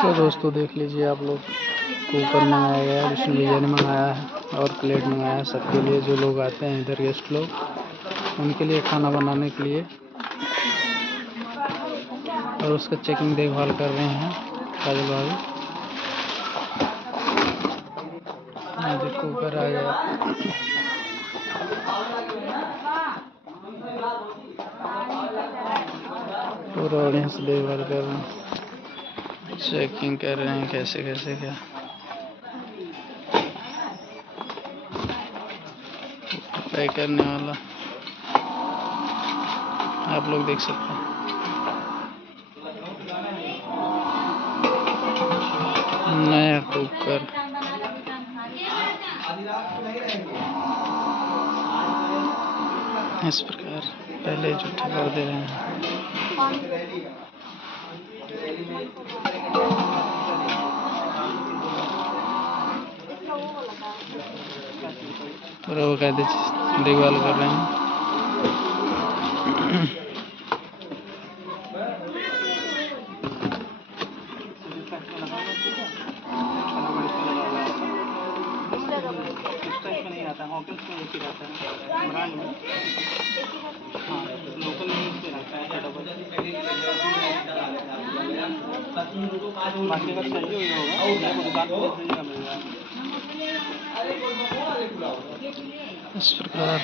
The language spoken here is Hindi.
तो दोस्तों देख लीजिए आप लोग, कुकर मंगाया गया है, विष्णु भैया ने मंगाया है और प्लेट मंगाया है सबके लिए, जो लोग आते हैं इधर गेस्ट लोग उनके लिए खाना बनाने के लिए। और उसका चेकिंग देखभाल कर रहे हैं काजल भाभी। देखो कुकर आ गया, पूरा ऑडियंस देखभाल कर रहे हैं, चेकिंग कर रहे हैं कैसे कैसे क्या। पैक करने वाला आप लोग देख सकते हैं। नया कुकर इस प्रकार पहले जूठा कर दे रहे हैं। पूरा वो कहते देखभाल कर रहे हैं। नहीं आता हॉकिंस में एक ही रहता है ब्रांड में। हाँ लोकल में इसमें रहता है डबल। बाकी अगर चाहिए हुई होगा दुकान पर मिलेगा मिलेगा इस प्रकार